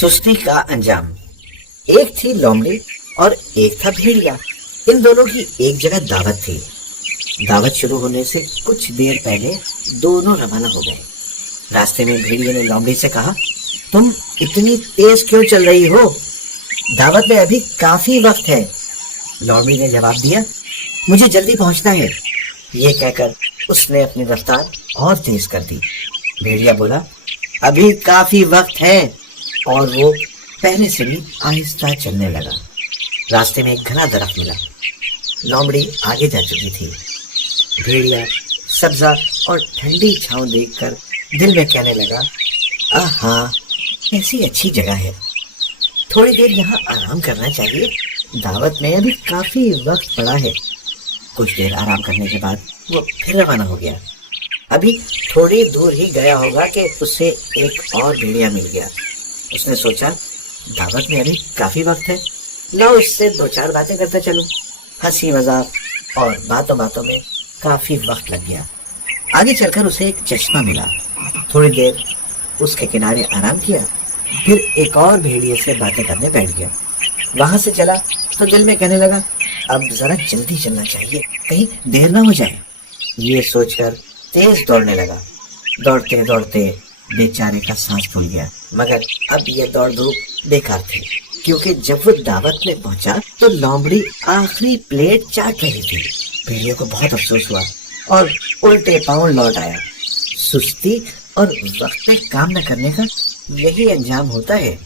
سستی کا انجام۔ ایک تھی لومڑی اور ایک تھا بھیڑیا۔ ان دونوں کی ایک جگہ دعوت تھی۔ دعوت شروع ہونے سے کچھ دیر پہلے دونوں روانہ ہو گئے۔ راستے میں بھیڑیے نے لومڑی سے کہا، تم اتنی تیز کیوں چل رہی ہو؟ دعوت میں ابھی کافی وقت ہے۔ لومڑی نے جواب دیا، مجھے جلدی پہنچنا ہے۔ یہ کہہ کر اس نے اپنی رفتار اور تیز کر دی۔ بھیڑیا بولا، ابھی کافی وقت ہے، اور وہ پہلے سے بھی آہستہ چلنے لگا۔ راستے میں ایک گھنا درخت ملا۔ لومڑی آگے جا چکی تھی۔ بھیڑیا سبزہ اور ٹھنڈی چھاؤں دیکھ کر دل میں کہنے لگا، آہا، ایسی اچھی جگہ ہے، تھوڑی دیر یہاں آرام کرنا چاہیے، دعوت میں ابھی کافی وقت پڑا ہے۔ کچھ دیر آرام کرنے کے بعد وہ پھر روانہ ہو گیا۔ ابھی تھوڑی دور ہی گیا ہوگا کہ اسے ایک اور بھیڑیا مل گیا۔ اس نے سوچا، دعوت میں ابھی کافی وقت ہے، لاؤ اس سے دو چار باتیں کرتا چلوں۔ ہنسی مذاق اور باتوں باتوں میں کافی وقت لگ گیا۔ آگے چل کر اسے ایک چشمہ ملا۔ تھوڑی دیر اس کے کنارے آرام کیا، پھر ایک اور بھیڑیے سے باتیں کرنے بیٹھ گیا۔ وہاں سے چلا تو دل میں کہنے لگا، اب ذرا جلدی چلنا چاہیے، کہیں دیر نہ ہو جائے۔ یہ سوچ کر تیز دوڑنے لگا۔ دوڑتے دوڑتے بیچارے کا سانس پھول گیا، مگر اب یہ دوڑ دھوپ بیکار تھی، کیونکہ جب وہ دعوت میں پہنچا تو لومڑی آخری پلیٹ چاٹ رہی تھی۔ بھیڑیے کو بہت افسوس ہوا اور الٹے پاؤں لوٹ آیا۔ سستی اور وقت پہ کام نہ کرنے کا یہی انجام ہوتا ہے۔